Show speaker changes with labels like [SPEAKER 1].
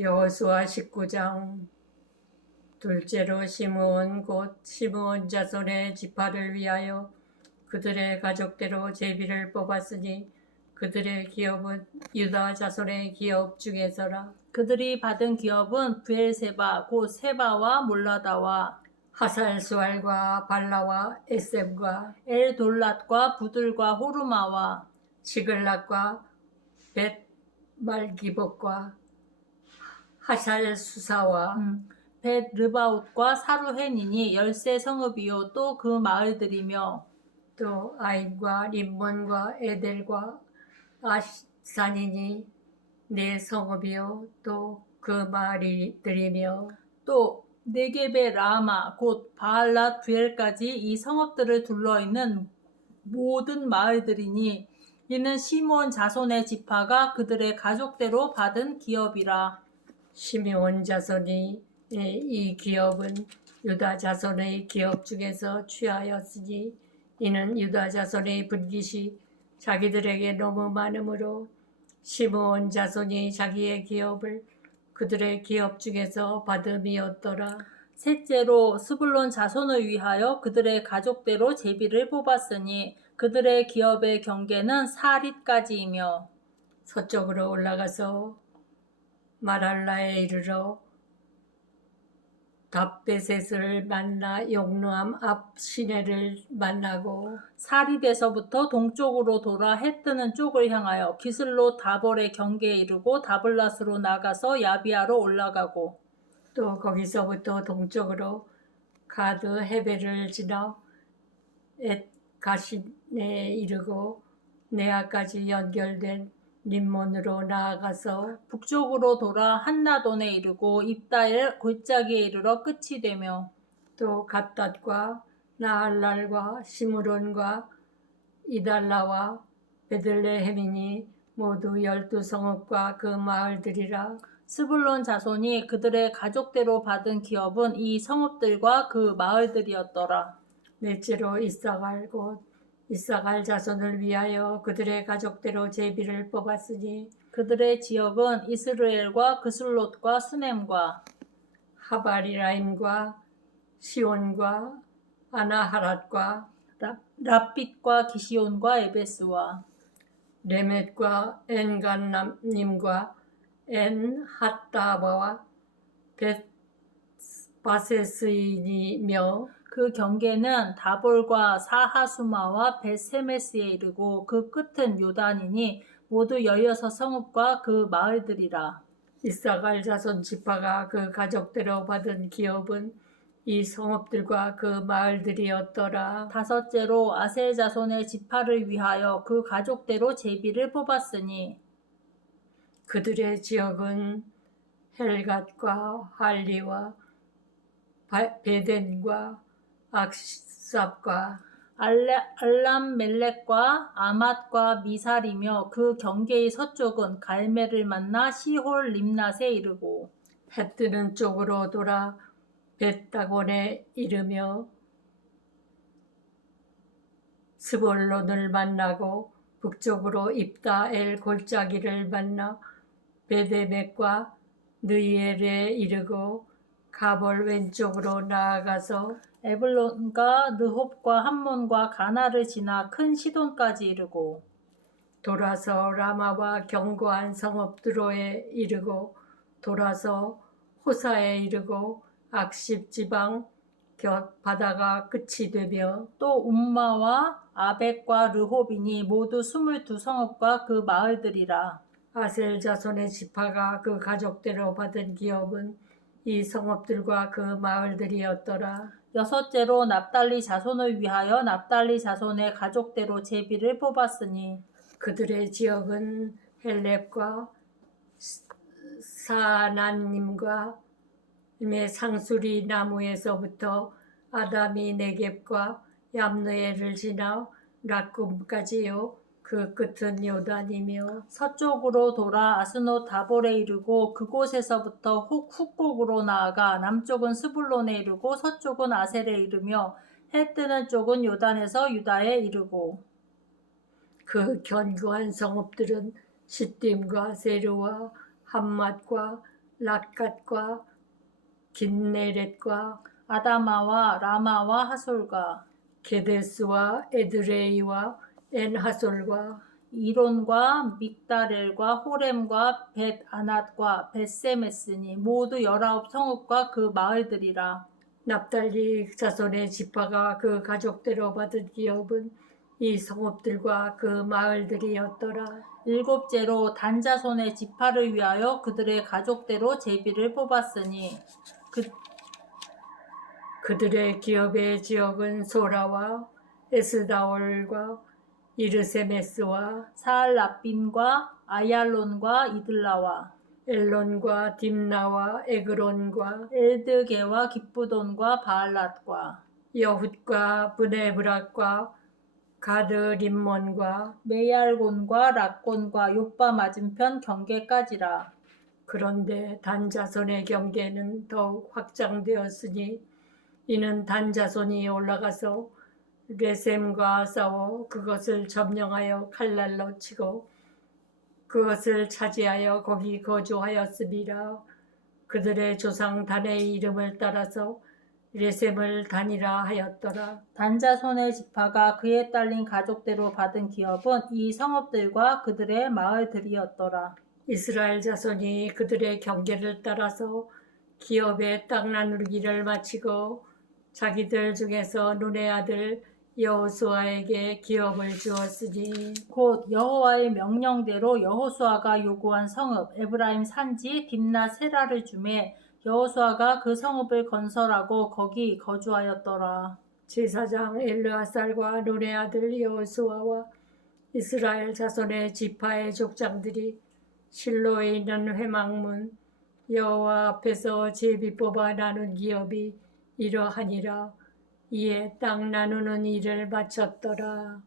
[SPEAKER 1] 여호수아 19장. 둘째로 시므온 곧 시므온 자손의 지파를 위하여 그들의 가족대로 제비를 뽑았으니 그들의 기업은 유다 자손의 기업 중에서라.
[SPEAKER 2] 그들이 받은 기업은 부엘세바 곧 세바와 몰라다와
[SPEAKER 1] 하살수알과 발라와 에셈과
[SPEAKER 2] 엘돌랏과 부들과 호르마와
[SPEAKER 1] 시글락과 벳 말기복과 하살수사와
[SPEAKER 2] 음, 벳 르바웃과 사루헨이니 열세 성읍이요. 또 그 마을들이며
[SPEAKER 1] 또 아인과 림몬과 에델과 아산이니 네 성읍이요. 또 그 마을들이며
[SPEAKER 2] 또 네게베 라마 곧 바알랏 부엘까지 이 성읍들을 둘러 있는 모든 마을들이니 이는 시므온 자손의 지파가 그들의 가족대로 받은 기업이라
[SPEAKER 1] 시me온 자손이 이 기업은 유다 자손의 기업 중에서 취하였으니 이는 유다 자손의 분깃이 자기들에게 너무 많으므로 시므온 자손이 자기의 기업을 그들의 기업 중에서 받음이었더라.
[SPEAKER 2] 셋째로 스불론 자손을 위하여 그들의 가족대로 제비를 뽑았으니 그들의 기업의 경계는 사릿까지이며
[SPEAKER 1] 서쪽으로 올라가서 마랄라에 이르러 답베셋을 만나 용노암 앞 시내를 만나고
[SPEAKER 2] 사릿에서부터 동쪽으로 돌아 해 뜨는 쪽을 향하여 기슬로 다볼의 경계에 이르고 다블랏으로 나가서 야비아로 올라가고
[SPEAKER 1] 또 거기서부터 동쪽으로 가드 헤베를 지나 엣 가신에 이르고 네아까지 연결된 림몬으로 나아가서
[SPEAKER 2] 북쪽으로 돌아 한나돈에 이르고 입다엘 골짜기에 이르러 끝이 되며
[SPEAKER 1] 또 갓닷과 나할랄과 시므론과 이달라와 베들레헴이니 모두 열두 성읍과 그 마을들이라
[SPEAKER 2] 스불론 자손이 그들의 가족대로 받은 기업은 이 성읍들과 그 마을들이었더라.
[SPEAKER 1] 넷째로 이사갈 곧 이사갈 자손을 위하여 그들의 가족대로 제비를 뽑았으니
[SPEAKER 2] 그들의 지역은 이스라엘과 그슬롯과 수넴과
[SPEAKER 1] 하바리라임과 시온과 아나하랏과
[SPEAKER 2] 라- 랍빛과 기시온과 에베스와
[SPEAKER 1] 레멧과 엔간남님과 엔핫다바와 벳 바세스인이며
[SPEAKER 2] 그 경계는 다볼과 사하수마와 베세메스에 이르고 그 끝은 요단이니 모두 열여섯 성읍과 그 마을들이라.
[SPEAKER 1] 이사갈 자손 지파가 그 가족대로 받은 기업은 이 성읍들과 그 마을들이었더라.
[SPEAKER 2] 다섯째로 아셀 자손의 지파를 위하여 그 가족대로 제비를 뽑았으니
[SPEAKER 1] 그들의 지역은 헬갓과 할리와 바- 베덴과 악삽과
[SPEAKER 2] 알레, 알람 멜렉과 아맛과 미살이며 그 경계의 서쪽은 갈멜을 만나 시홀 림낫에 이르고
[SPEAKER 1] 해 뜨는 쪽으로 돌아 벳다곤에 이르며 스볼론을 만나고 북쪽으로 입다엘 골짜기를 만나 베데멕과 느이엘에 이르고 가볼 왼쪽으로 나아가서
[SPEAKER 2] 에블론과 르홉과 함몬과 가나를 지나 큰 시돈까지 이르고
[SPEAKER 1] 돌아서 라마와 견고한 성읍드로에 이르고 돌아서 호사에 이르고 악십 지방 곁 바다가 끝이 되며
[SPEAKER 2] 또 움마와 아벡과 르홉이니 모두 스물두 성읍과 그 마을들이라
[SPEAKER 1] 아셀 자손의 지파가 그 가족대로 받은 기업은 이 성읍들과 그 마을들이었더라.
[SPEAKER 2] 여섯째로 납달리 자손을 위하여 납달리 자손의 가족대로 제비를 뽑았으니
[SPEAKER 1] 그들의 지역은 헬렙과 사난님과 의 상수리 나무에서부터 아담이 네겝과 얌느에를 지나 라쿰까지요. 그 끝은 요단이며
[SPEAKER 2] 서쪽으로 돌아 아스노 다볼에 이르고 그곳에서부터 혹 훅곡으로 나아가 남쪽은 스불론에 이르고 서쪽은 아셀에 이르며 해 뜨는 쪽은 요단에서 유다에 이르고.
[SPEAKER 1] 그 견고한 성읍들은 시딤과 세르와 함맛과 락갓과 긴네렛과
[SPEAKER 2] 아다마와 라마와 하솔과
[SPEAKER 1] 게데스와 에드레이와 엔하솔과
[SPEAKER 2] 이론과 믹다렐과 호렘과 벳 아낫과 벳세메스니 모두 열아홉 성읍과 그 마을들이라
[SPEAKER 1] 납달리 자손의 지파가 그 가족대로 받은 기업은 이 성읍들과 그 마을들이었더라.
[SPEAKER 2] 일곱째로 단자손의 지파를 위하여 그들의 가족대로 제비를 뽑았으니 그
[SPEAKER 1] 그들의 기업의 지역은 소라와 에스다올과 이르세메스와
[SPEAKER 2] 사알라빈과 아얄론과 이들라와
[SPEAKER 1] 엘론과 딥나와 에그론과
[SPEAKER 2] 엘드게와 기쁘돈과 바알랏과
[SPEAKER 1] 여훗과 브네브락과 가드림몬과
[SPEAKER 2] 메얄곤과 락곤과 요빠 맞은편 경계까지라.
[SPEAKER 1] 그런데 단자손의 경계는 더욱 확장되었으니 이는 단자손이 올라가서 레셈과 싸워 그것을 점령하여 칼날로 치고 그것을 차지하여 거기 거주하였음이라 그들의 조상 단의 이름을 따라서 레셈을 단이라 하였더라.
[SPEAKER 2] 단자손의 지파가 그에 딸린 가족대로 받은 기업은 이 성읍들과 그들의 마을들이었더라.
[SPEAKER 1] 이스라엘 자손이 그들의 경계를 따라서 기업의 땅 나누기를 마치고 자기들 중에서 눈의 아들 여호수아에게 기업을 주었으니
[SPEAKER 2] 곧 여호와의 명령대로 여호수아가 요구한 성읍 에브라임 산지 딥나 세라를 주매 여호수아가 그 성읍을 건설하고 거기 거주하였더라.
[SPEAKER 1] 제사장 엘르아살과 눈의 아들 여호수아와 이스라엘 자손의 지파의 족장들이 실로에 있는 회막문 여호와 앞에서 제비 뽑아 나눈 기업이 이러하니라 이에 땅 나누는 일을 마쳤더라